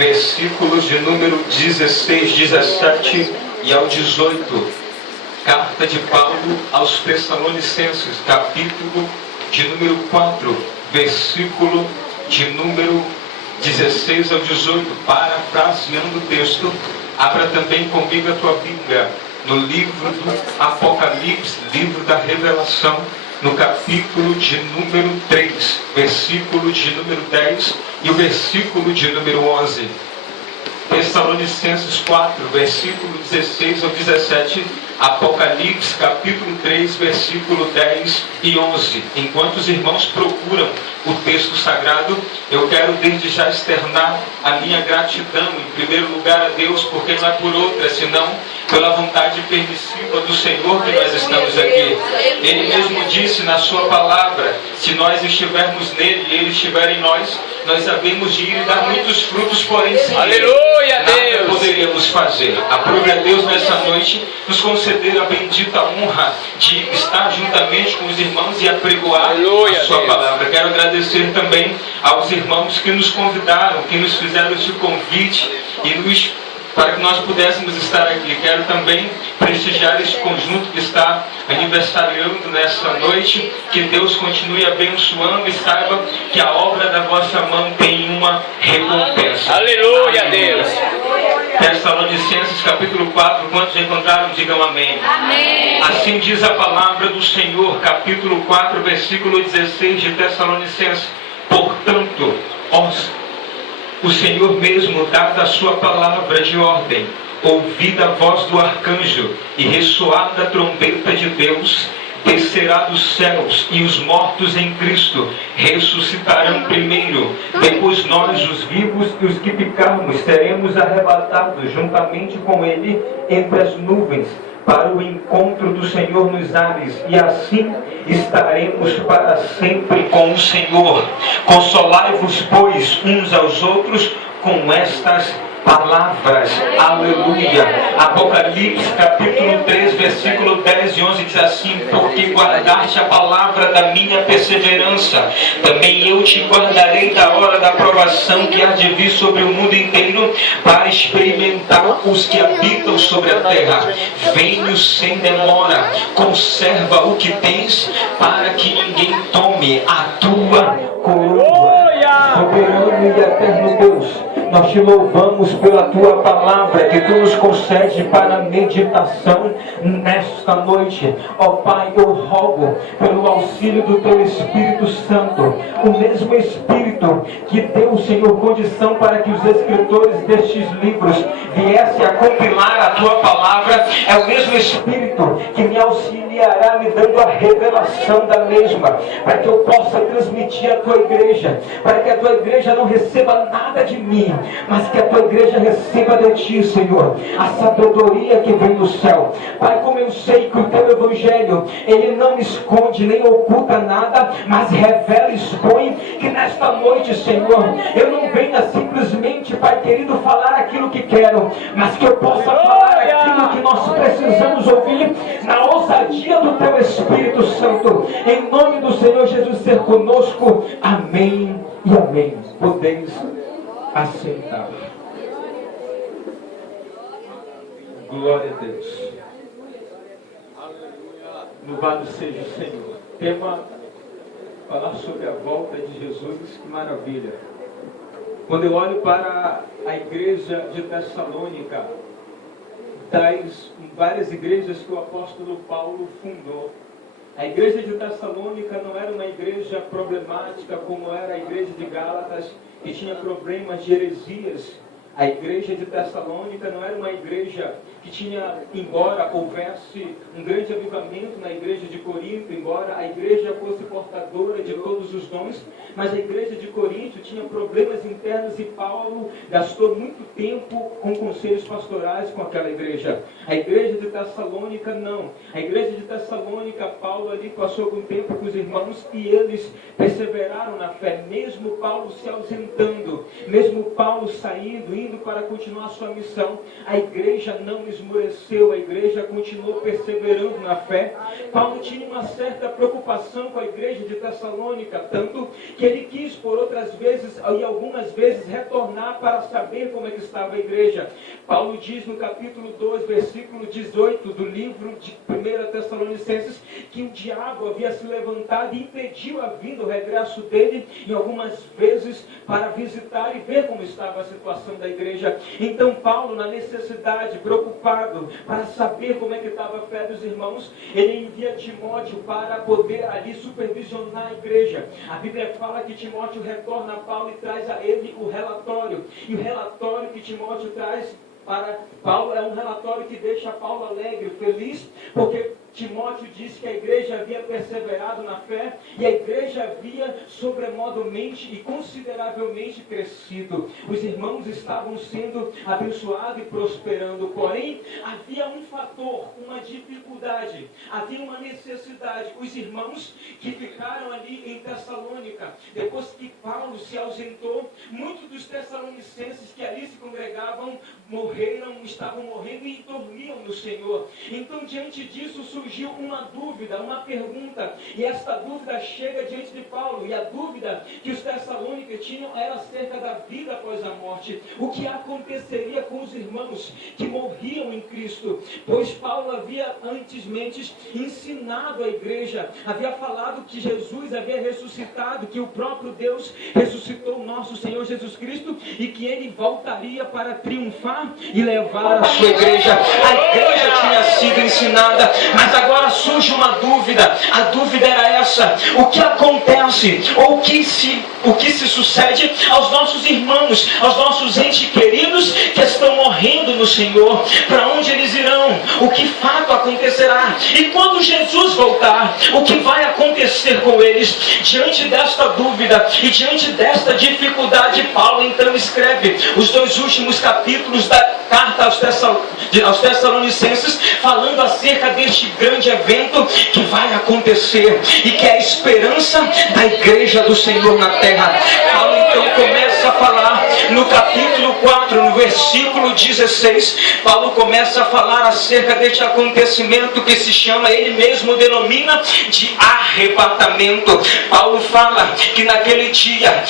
versículos de número 16, 17 e ao 18. Carta de Paulo aos Tessalonicenses, capítulo de número 4, versículo de número 16 ao 18. Parafraseando o texto, abra também comigo a tua Bíblia no livro do Apocalipse, livro da Revelação, no capítulo de número 3, versículo de número 10 e o versículo de número 11. Tessalonicenses 4, versículo 16 ao 17, Apocalipse, capítulo 3, versículo 10 e 11. Enquanto os irmãos procuram o texto sagrado, eu quero desde já externar a minha gratidão, em primeiro lugar a Deus, porque não é por outra, senão pela vontade permissiva do Senhor que nós estamos aqui. Ele mesmo disse na sua palavra, se nós estivermos nele e ele estiver em nós, nós havemos de ir e dar muitos frutos, porém sem Aleluia, nada Deus! poderíamos fazer. Aprove a Deus nessa noite nos conceder a bendita honra de estar juntamente com os irmãos e apregoar Aleluia, a sua Deus. palavra. Quero agradecer também aos irmãos que nos convidaram, que nos fizeram este convite e para que nós pudéssemos estar aqui. Quero também prestigiar este conjunto que está aniversariando nessa noite. Que Deus continue abençoando e saiba que a obra da vossa mão tem uma recompensa. Aleluia, Deus! Tessalonicenses capítulo 4, quantos encontraram, digam amém. Amém. Assim diz a palavra do Senhor, capítulo 4, versículo 16 de Tessalonicenses. Portanto, o Senhor mesmo, dada a sua palavra de ordem, ouvida a voz do arcanjo e ressoada a trombeta de Deus, descerá dos céus, e os mortos em Cristo ressuscitarão primeiro. Depois nós, os vivos e os que ficarmos, seremos arrebatados juntamente com Ele entre as nuvens, para o encontro do Senhor nos ares, e assim estaremos para sempre com o Senhor. Consolai-vos, pois, uns aos outros com estas palavras. Aleluia. Apocalipse capítulo 3, versículo 10 e 11 diz assim: porque guardaste a palavra da minha perseverança, também eu te guardarei da hora da provação que há de vir sobre o mundo inteiro, para experimentar os que habitam sobre a terra. Venho sem demora, conserva o que tens, para que ninguém tome a tua coroa. Soberano e eterno Deus, nós te louvamos pela tua palavra que tu nos concede para a meditação nesta noite. Ó Pai, eu rogo pelo auxílio do teu Espírito Santo, o mesmo Espírito que deu, Senhor, condição para que os escritores destes livros viessem a compilar a tua palavra, é o mesmo Espírito que me auxiliará, me dando a revelação da mesma, para que eu possa transmitir à tua igreja, para que a tua igreja não receba nada de mim, mas que a tua igreja receba de ti, Senhor, a sabedoria que vem do céu. Pai, como eu sei que o teu evangelho, ele não esconde nem oculta nada, mas revela e expõe, que nesta noite, Senhor, eu não venha simplesmente, Pai querido, falar aquilo que quero, mas que eu possa falar aquilo que nós precisamos ouvir, na ousadia do teu Espírito Santo. Em nome do Senhor Jesus ser conosco. Amém e amém. Podeis aceitar. Glória a Deus. Louvado seja o Senhor. Tema: falar sobre a volta de Jesus. Que maravilha. Quando eu olho para a igreja de Tessalônica, das várias igrejas que o apóstolo Paulo fundou, a igreja de Tessalônica não era uma igreja problemática como era a igreja de Gálatas, que tinha problemas de heresias. A igreja de Tessalônica não era uma igreja que tinha, embora houvesse um grande avivamento na igreja de Corinto, embora a igreja fosse portadora de todos os dons, mas a igreja de Corinto tinha problemas internos e Paulo gastou muito tempo com conselhos pastorais com aquela igreja. A igreja de Tessalônica não. A igreja de Tessalônica, Paulo ali passou algum tempo com os irmãos e eles perseveraram na fé, mesmo Paulo se ausentando, mesmo Paulo saindo, indo para continuar a sua missão, a igreja não esmoreceu, a igreja continuou perseverando na fé. Paulo tinha uma certa preocupação com a igreja de Tessalônica, tanto que ele quis por outras vezes e algumas vezes retornar para saber como é que estava a igreja. Paulo diz no capítulo 2, versículo 18 do livro de 1 Tessalonicenses, que o diabo havia se levantado e impediu a vinda, o regresso dele, em algumas vezes para visitar e ver como estava a situação da igreja. Então Paulo, na necessidade, preocupado para saber como é que estava a fé dos irmãos, ele envia Timóteo para poder ali supervisionar a igreja. A Bíblia fala que Timóteo retorna a Paulo e traz a ele o relatório. E o relatório que Timóteo traz para Paulo é um relatório que deixa Paulo alegre, feliz, porque Timóteo disse que a igreja havia perseverado na fé e a igreja havia sobremodomente e consideravelmente crescido. Os irmãos estavam sendo abençoados e prosperando, porém havia um fator, uma dificuldade, havia uma necessidade. Os irmãos que ficaram ali em Tessalônica, depois que Paulo se ausentou, muitos dos tessalonicenses que ali se congregavam estavam morrendo e dormiam no Senhor. Então, diante disso, surgiu uma dúvida, uma pergunta, e esta dúvida chega diante de Paulo, e a dúvida que os tessalônicos tinham era acerca da vida após a morte. O que aconteceria com os irmãos que morriam em Cristo? Pois Paulo havia antesmente ensinado a igreja, havia falado que Jesus havia ressuscitado, que o próprio Deus ressuscitou o nosso Senhor Jesus Cristo e que ele voltaria para triunfar e levar a sua igreja. A igreja tinha sido ensinada, mas agora surge uma dúvida. A dúvida era essa: o que acontece, ou o que se sucede aos nossos irmãos, aos nossos entes queridos que estão morrendo no Senhor? Para onde eles irão? O que fato acontecerá? E quando Jesus voltar, o que vai acontecer com eles? Diante desta dúvida e diante desta dificuldade, Paulo então escreve os 2 últimos capítulos da carta aos Tessalonicenses, falando acerca deste grande evento que vai acontecer e que é a esperança da igreja do Senhor na terra. Paulo então começa a falar no capítulo 4, no versículo 16, Paulo começa a falar acerca deste acontecimento que se chama, ele mesmo denomina de arrebatamento. Paulo fala que naquele dia,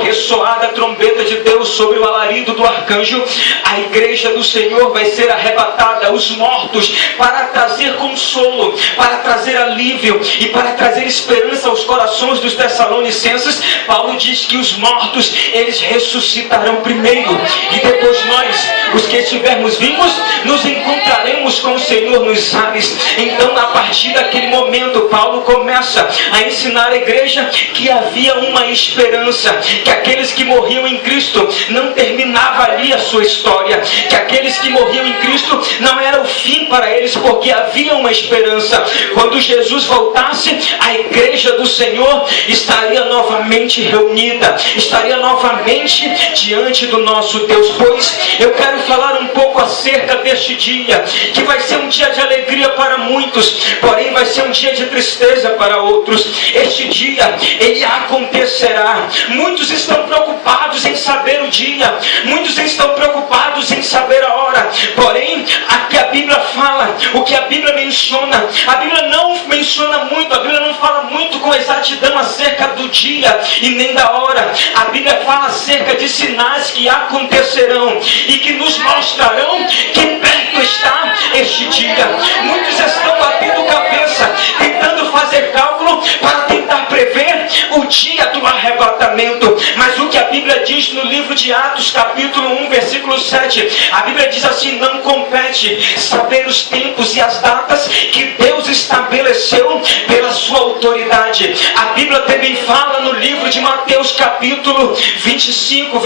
ressoada a trombeta de Deus sobre o alarido do arcanjo, a igreja do Senhor vai ser arrebatada, os mortos, para trazer consolo, para trazer alívio e para trazer esperança aos corações dos tessalonicenses. Paulo diz que os mortos, eles ressuscitarão primeiro, e depois nós, os que estivermos vivos, nos encontraremos com o Senhor nos ares. Então, a partir daquele momento, Paulo começa a ensinar a igreja que havia uma esperança, que aqueles que morriam em Cristo não terminava ali a sua história, que aqueles que morriam em Cristo não era o fim para eles, porque havia uma esperança. Quando Jesus voltasse, a igreja do Senhor estaria novamente reunida, estaria novamente diante do nosso Deus. Pois eu quero falar um pouco acerca deste dia, que vai ser um dia de alegria para muitos, porém vai ser um dia de tristeza para outros. Este dia, ele acontecerá. Muitos estão preocupados em saber o dia, muitos estão preocupados em saber a hora, porém, aqui a Bíblia fala, o que a Bíblia menciona, a Bíblia não menciona muito, a Bíblia não fala muito com exatidão acerca do dia e nem da hora. A Bíblia fala acerca de sinais que acontecerão e que nos mostrarão que perto está este dia. Muitos estão batendo cabeça, tentando fazer cálculo para tentar prever o dia do arrebatamento, mas o que a Bíblia diz no livro de Atos, capítulo 1, versículo 7, a Bíblia diz assim: não compete saber os tempos e as datas que Deus estabeleceu pela sua autoridade. A Bíblia também fala no livro de Mateus, capítulo 25,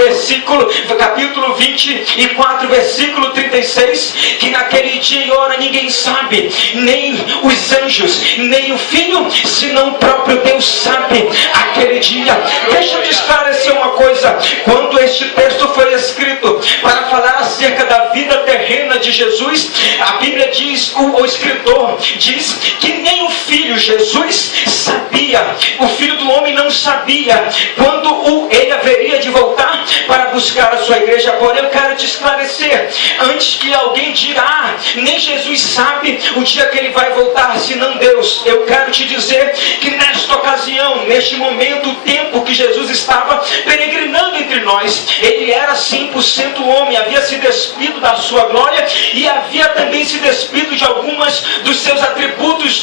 capítulo 24, versículo 36, que naquele dia e hora ninguém sabe, nem os anjos, nem o Filho, senão o próprio Deus sabe aquele dia. Deixa eu te esclarecer uma coisa: quando este texto foi escrito para falar acerca da vida terrena de Jesus, a Bíblia diz, o escritor diz que nem o Filho, Jesus, sabia, o Filho do homem não sabia quando ele haveria de voltar para buscar a sua igreja. Porém, eu quero te esclarecer, antes que alguém diga, nem Jesus sabe o dia que ele vai voltar, senão Deus. Eu quero te dizer que nesta ocasião, neste momento, o tempo que Jesus estava peregrinando entre nós, ele era 100% homem, havia se despido da sua glória e havia também se despido de algumas dos seus atributos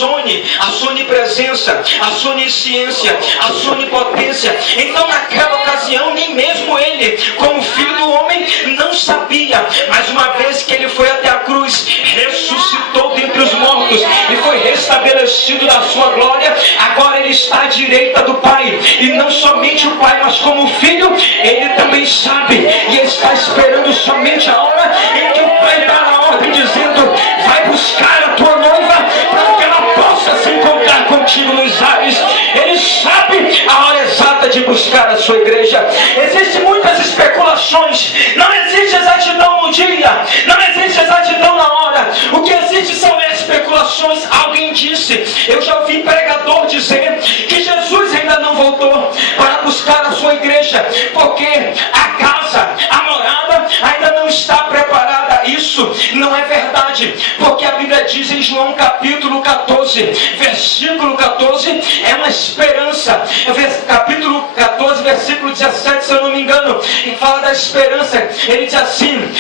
a sua onipresença, a sua onisciência, a sua onipotência. Então naquela ocasião, nem mesmo ele, como filho do homem, não sabia. Mas uma vez que ele foi até a cruz, ressuscitou dentre os mortos e foi restabelecido da sua glória, agora ele está à direita do Pai. E não somente o Pai, mas como filho, ele também sabe e está esperando somente a hora em que o Pai dá a ordem dizendo, vai buscar a tua noiva para que ela possa se encontrar contigo nos ares. Ele sabe a hora exata de buscar a sua igreja. Existem muitas especulações, não existe exatidão no dia, não existe exatidão na hora. O que existe são especulações. Alguém disse, eu já ouvi pregador dizer que Jesus ainda não voltou para buscar a sua igreja, porque a casa, a morada ainda não está preparada. Isso não é verdade, porque a Bíblia diz em João capítulo 14, versículo 14, é uma esperança. Capítulo 14, versículo 17, se eu não me engano, e fala da esperança. Ele diz assim,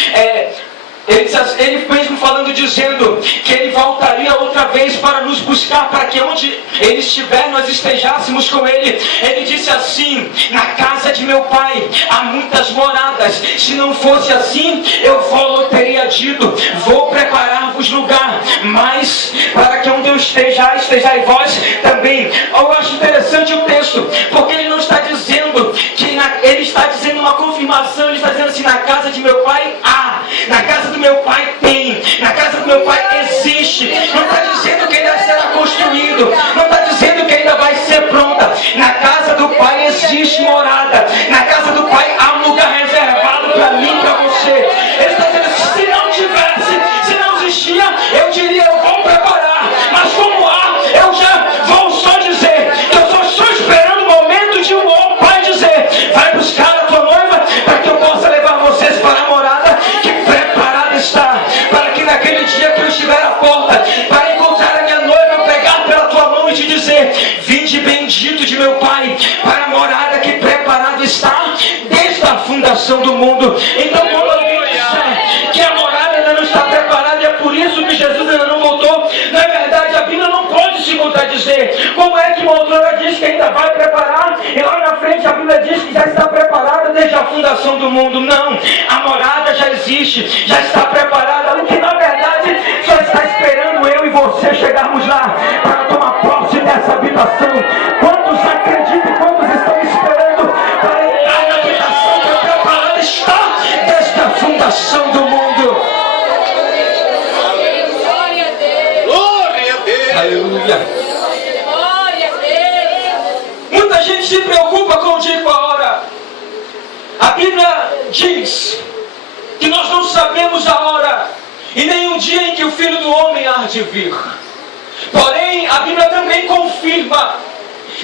ele mesmo falando, dizendo que ele voltaria outra vez para nos buscar, para que onde ele estiver nós estejássemos com ele. Ele disse assim, na casa de meu pai há muitas moradas, se não fosse assim eu teria dito, vou preparar-vos lugar, mas para que onde eu estejais vós também. Eu acho interessante o texto, porque ele não está dizendo que ele está dizendo uma confirmação. Ele está dizendo assim, na casa de meu pai há, na casa do meu pai tem, na casa do meu pai existe. Não está dizendo que ainda será construído, não está dizendo que ainda vai ser pronta. Na casa do pai existe morada, na casa do pai há um lugar reservado para mim e para você. Ele está dizendo que se não tivesse, se não existia, eu diria, eu vou preparar, mas como há, eu já vou só dizer que eu só estou esperando o momento de o pai dizer, vai buscar a tua noiva para que eu possa levar vocês para a morada que preparada está, para que naquele dia que eu estiver à porta para encontrar a minha noiva, eu pegar pela tua mão e te dizer, vinde bendito de meu pai para a morada que preparada está desde a fundação do mundo. Então quando alguém disser que a morada ainda não está preparada e é por isso que Jesus ainda não voltou, na verdade a Bíblia não pode se contradizer. Como é que uma autora diz que ainda vai preparar e lá na frente a Bíblia diz que já está preparada desde a fundação do mundo? Não, a morada já existe, já está preparada. O que na verdade só está esperando eu e você chegarmos lá para tomar posse dessa habitação. Quantos acreditam, quantos estão esperando para entrar na habitação que preparada está desde a fundação do mundo? Glória a Deus. Aleluia. Muita gente se preocupa com o dia e com a hora. A Bíblia diz que nós não sabemos a hora e nem o dia em que o Filho do Homem há de vir. Porém, a Bíblia também confirma,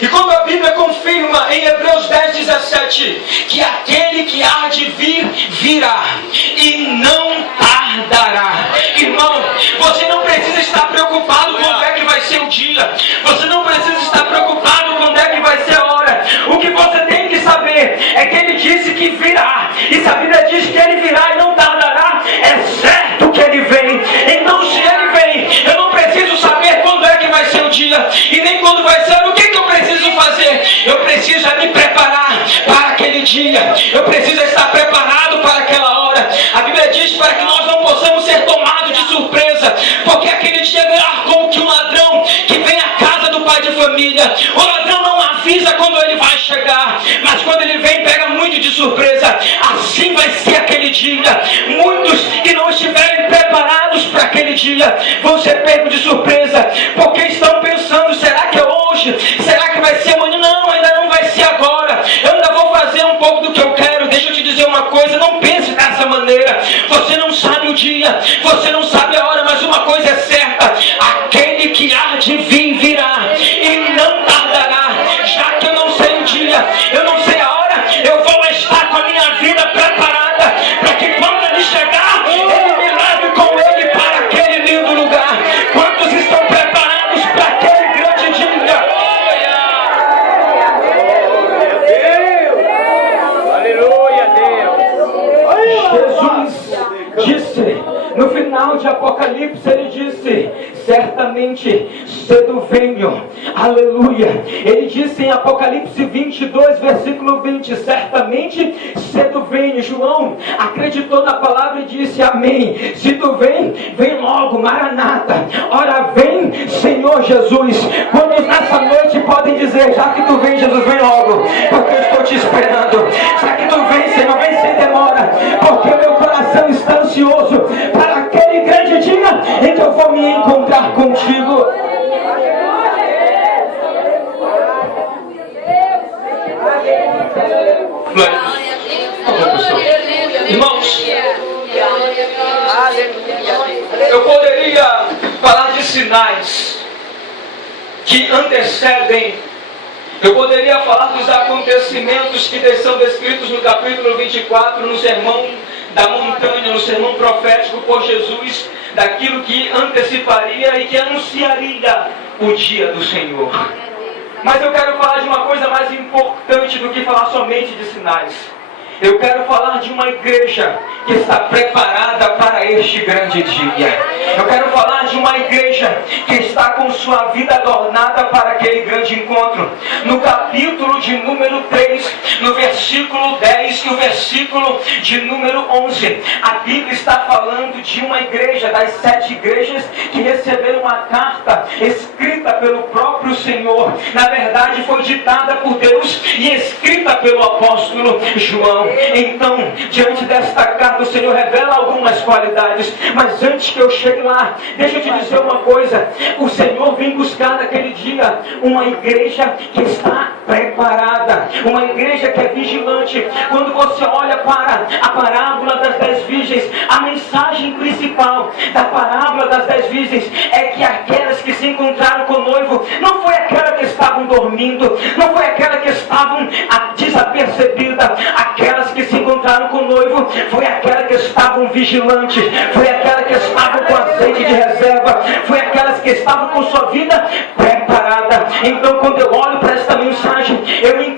e quando a Bíblia confirma em Hebreus 10:17, que aquele que há de vir, virá, e não tardará. Irmão, você não precisa estar preocupado quando é que vai ser o dia, você não precisa estar preocupado quando é que vai ser a hora. O que você tem que saber é que ele disse que virá, e se a Bíblia diz que ele virá e não tardará, é certo que ele vem. Então se ele vem, eu não preciso saber quando é que vai ser o dia, e nem quando vai ser. O que eu preciso fazer? Eu preciso me preparar para aquele dia, eu preciso estar preparado para aquela hora. A Bíblia diz para que nós não possamos ser tomados de surpresa, porque aquele dia virá como que um ladrão que vem à casa do pai de família. O ladrão não avisa quando ele vai chegar, mas quando ele vem, pega muito de surpresa. Assim vai ser aquele dia. Muitos que não estiverem preparados para aquele dia vão ser pegos de surpresa, porque estão pensando, será que é hoje? Será que vai ser amanhã? Não, ainda não vai ser agora. Eu ainda vou fazer um pouco do que eu quero. Deixa eu te dizer uma coisa, não pense dessa maneira. Você não sabe o dia, você não sabe a hora, mas uma coisa é certa: aquele que há de vir, virá, e não tardará. Já que eu não sei o dia, eu não sei a hora, eu vou estar com a minha vida preparada final de Apocalipse ele disse: certamente cedo venho. Aleluia. Ele disse em Apocalipse 22, versículo 20: certamente cedo venho. João acreditou na palavra e disse: amém. Se tu vem, vem logo, Maranata. Ora vem, Senhor Jesus. Quantos nessa noite podem dizer: já que tu vem, Jesus, vem logo, porque eu estou te esperando. Já que tu vem, Senhor, vem sem demora, porque o meu coração está ansioso para aquele grande dia em que eu vou me encontrar contigo. Irmãos, eu poderia falar de sinais que antecedem, eu poderia falar dos acontecimentos que são descritos no capítulo 24, no sermão da montanha, no sermão profético por Jesus, daquilo que anteciparia e que anunciaria o dia do Senhor. Mas eu quero falar de uma coisa mais importante do que falar somente de sinais. Eu quero falar de uma igreja que está preparada para este grande dia. Eu quero falar de uma igreja que está com sua vida adornada para aquele grande encontro. No capítulo de número 3, no versículo 10 e o versículo de número 11, a Bíblia está falando de uma igreja, das 7 igrejas que receberam uma carta escrita pelo próprio Senhor. Na verdade foi ditada por Deus e escrita pelo apóstolo João. Então, diante desta carta, o Senhor revela algumas qualidades. Mas antes que eu chegue lá, deixa eu te dizer uma coisa. O Senhor vem buscar naquele dia uma igreja que está preparada, uma igreja que é vigilante. Quando você olha para a parábola das 10 virgens, a mensagem principal da parábola das 10 virgens é que aquelas que se encontraram com o noivo não foi aquela que estavam dormindo, não foi aquela que estavam desapercebida. Aquelas que se encontraram com o noivo foi aquela que estavam vigilantes, foi aquela que estavam com azeite de reserva, foi aquelas que estavam com sua vida preparada. Então, quando eu olho para esta mensagem, eu entendo